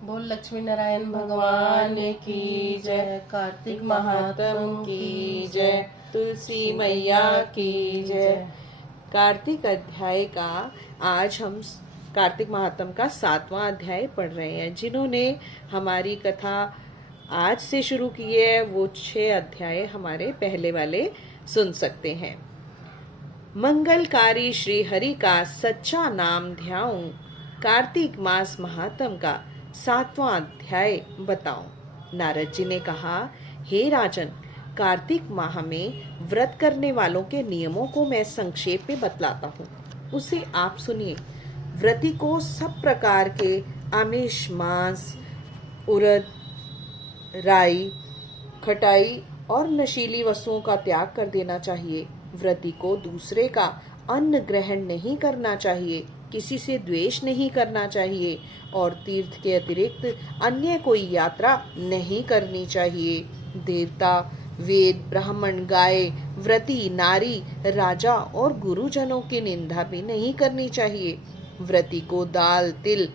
बोल लक्ष्मी नारायण भगवान की जय। कार्तिक महात्म की जय। तुलसी मैया की जय। कार्तिक अध्याय का आज हम कार्तिक महात्म का 7वां अध्याय पढ़ रहे हैं। जिन्होंने हमारी कथा आज से शुरू की है वो 6 अध्याय हमारे पहले वाले सुन सकते हैं। मंगलकारी श्री हरि का सच्चा नाम ध्याऊं, कार्तिक मास महात्म का 7वां अध्याय बताओ। नारद जी ने कहा, हे राजन, कार्तिक माह में व्रत करने वालों के नियमों को मैं संक्षेप में बतलाता हूँ, उसे आप सुनिए। व्रती को सब प्रकार के आमिष, मांस, उड़द, राई, खटाई और नशीली वस्तुओं का त्याग कर देना चाहिए। व्रती को दूसरे का अन्न ग्रहण नहीं करना चाहिए, किसी से द्वेष नहीं करना चाहिए और तीर्थ के अतिरिक्त अन्य कोई यात्रा नहीं करनी चाहिए। देवता, वेद, ब्राह्मण, गाय, व्रती, नारी, राजा और गुरुजनों की निंदा भी नहीं करनी चाहिए। व्रती को दाल, तिल,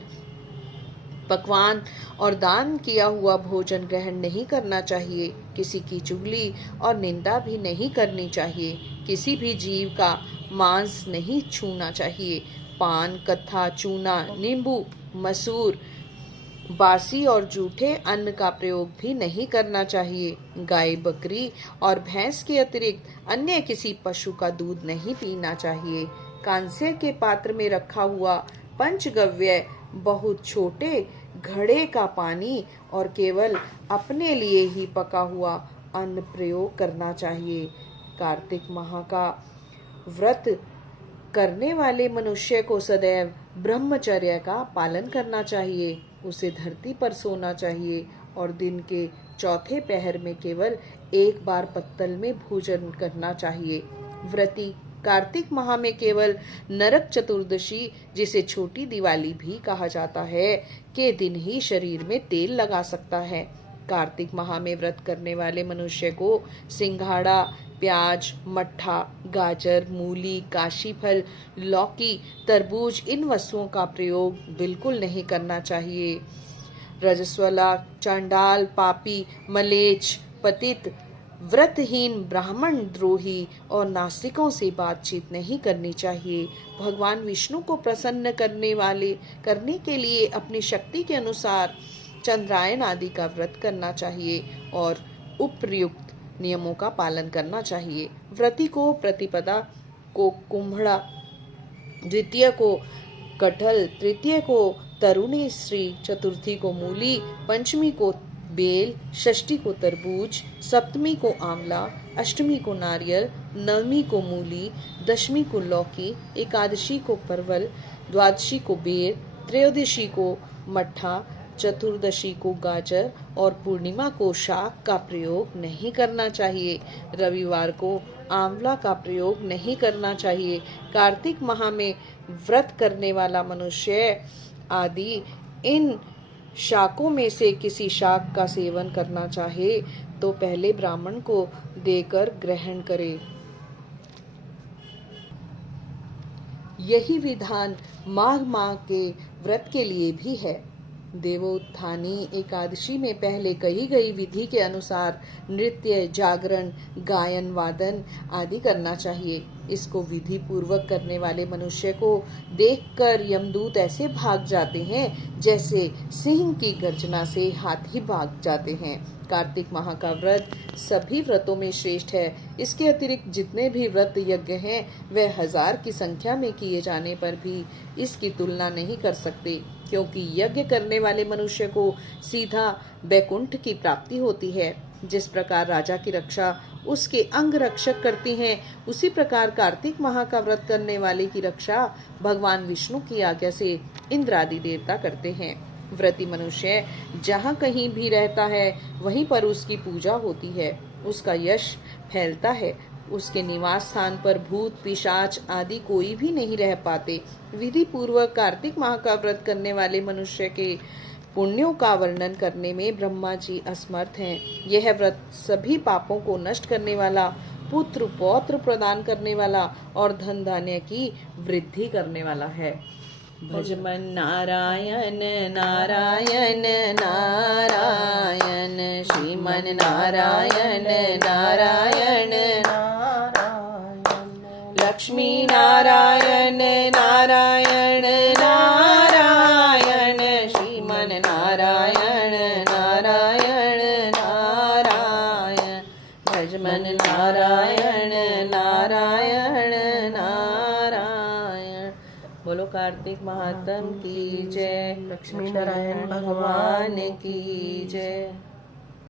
पकवान और दान किया हुआ भोजन ग्रहण नहीं करना चाहिए। किसी की चुगली और निंदा भी नहीं करनी चाहिए। किसी भी जीव का मांस नहीं छूना चाहिए। पान, कत्था, चूना, नींबू, मसूर, बासी और जूठे अन्न का प्रयोग भी नहीं करना चाहिए। गाय, बकरी और भैंस के अतिरिक्त अन्य किसी पशु का दूध नहीं पीना चाहिए। कांसे के पात्र में रखा हुआ पंचगव्य, बहुत छोटे घड़े का पानी और केवल अपने लिए ही पका हुआ अन्न प्रयोग करना चाहिए। कार्तिक माह का व्रत करने वाले मनुष्य को सदैव ब्रह्मचर्य का पालन करना चाहिए। उसे धरती पर सोना चाहिए और दिन के चौथे पहर में केवल एक बार पत्तल में भोजन करना चाहिए। व्रती कार्तिक माह में केवल नरक चतुर्दशी, जिसे छोटी दिवाली भी कहा जाता है, के दिन ही शरीर में तेल लगा सकता है। कार्तिक माह में व्रत करने वाले मनुष्य को सिंघाड़ा, प्याज, मट्ठा, गाजर, मूली, काशी फल, लौकी, तरबूज, इन वस्तुओं का प्रयोग बिल्कुल नहीं करना चाहिए। रजस्वला, चांडाल, पापी, मलेच्छ, पतित, व्रतहीन, ब्राह्मण द्रोही और नास्तिकों से बातचीत नहीं करनी चाहिए। भगवान विष्णु को प्रसन्न करने के लिए अपनी शक्ति के अनुसार चंद्रायन आदि का व्रत करना चाहिए और उपयुक्त नियमों का पालन करना चाहिए। व्रती को प्रतिपदा को कुम्भड़ा, द्वितीय को कटहल, तृतीय को तरुणी श्री, चतुर्थी को मूली, पंचमी को बेल, षष्ठी को तरबूज, सप्तमी को आंवला, अष्टमी को नारियल, नवमी को मूली, दशमी को लौकी, एकादशी को परवल, द्वादशी को बेर, त्रयोदशी को मट्ठा, चतुर्दशी को गाजर और पूर्णिमा को शाक का प्रयोग नहीं करना चाहिए। रविवार को आंवला का प्रयोग नहीं करना चाहिए। कार्तिक माह में व्रत करने वाला मनुष्य आदि इन शाकों में से किसी शाक का सेवन करना चाहे तो पहले ब्राह्मण को देकर ग्रहण करे। यही विधान माघ माह के व्रत के लिए भी है। देवोत्थानी एकादशी में पहले कही गई विधि के अनुसार नृत्य, जागरण, गायन, वादन आदि करना चाहिए। इसको विधि पूर्वक करने वाले मनुष्य को देखकर यमदूत ऐसे भाग जाते हैं जैसे सिंह की गर्जना से हाथी भाग जाते हैं। कार्तिक माह का व्रत सभी व्रतों में श्रेष्ठ है। इसके अतिरिक्त जितने भी व्रत यज्ञ हैं वह 1000 की संख्या में किए जाने पर भी इसकी तुलना नहीं कर सकते, क्योंकि यज्ञ करने वाले मनुष्य को सीधा बैकुंठ की प्राप्ति होती है। जिस प्रकार राजा की रक्षा उसके अंग रक्षक करती हैं, उसी प्रकार कार्तिक माह का व्रत करने वाले की रक्षा भगवान विष्णु की आज्ञा से इंद्र आदि देवता करते हैं। व्रती मनुष्य जहाँ कहीं भी रहता है वहीं पर उसकी पूजा होती है, उसका यश फैलता है। उसके निवास स्थान पर भूत, पिशाच आदि कोई भी नहीं रह पाते। विधि पूर्वक कार्तिक माह का व्रत करने वाले मनुष्य के पुण्यों का वर्णन करने में ब्रह्मा जी असमर्थ हैं। यह व्रत सभी पापों को नष्ट करने वाला, पुत्र पौत्र प्रदान करने वाला और धन धान्य की वृद्धि करने वाला है। भजमन नारायण नारायण नारायण श्रीमन नारायण नारायण लक्ष्मी नारायण नारायण नारायण श्रीमन नारायण नारायण नारायण भजमन नारायण नारायण नारायण। बोलो कार्तिक महात्म की जय, लक्ष्मी नारायण भगवान की जय।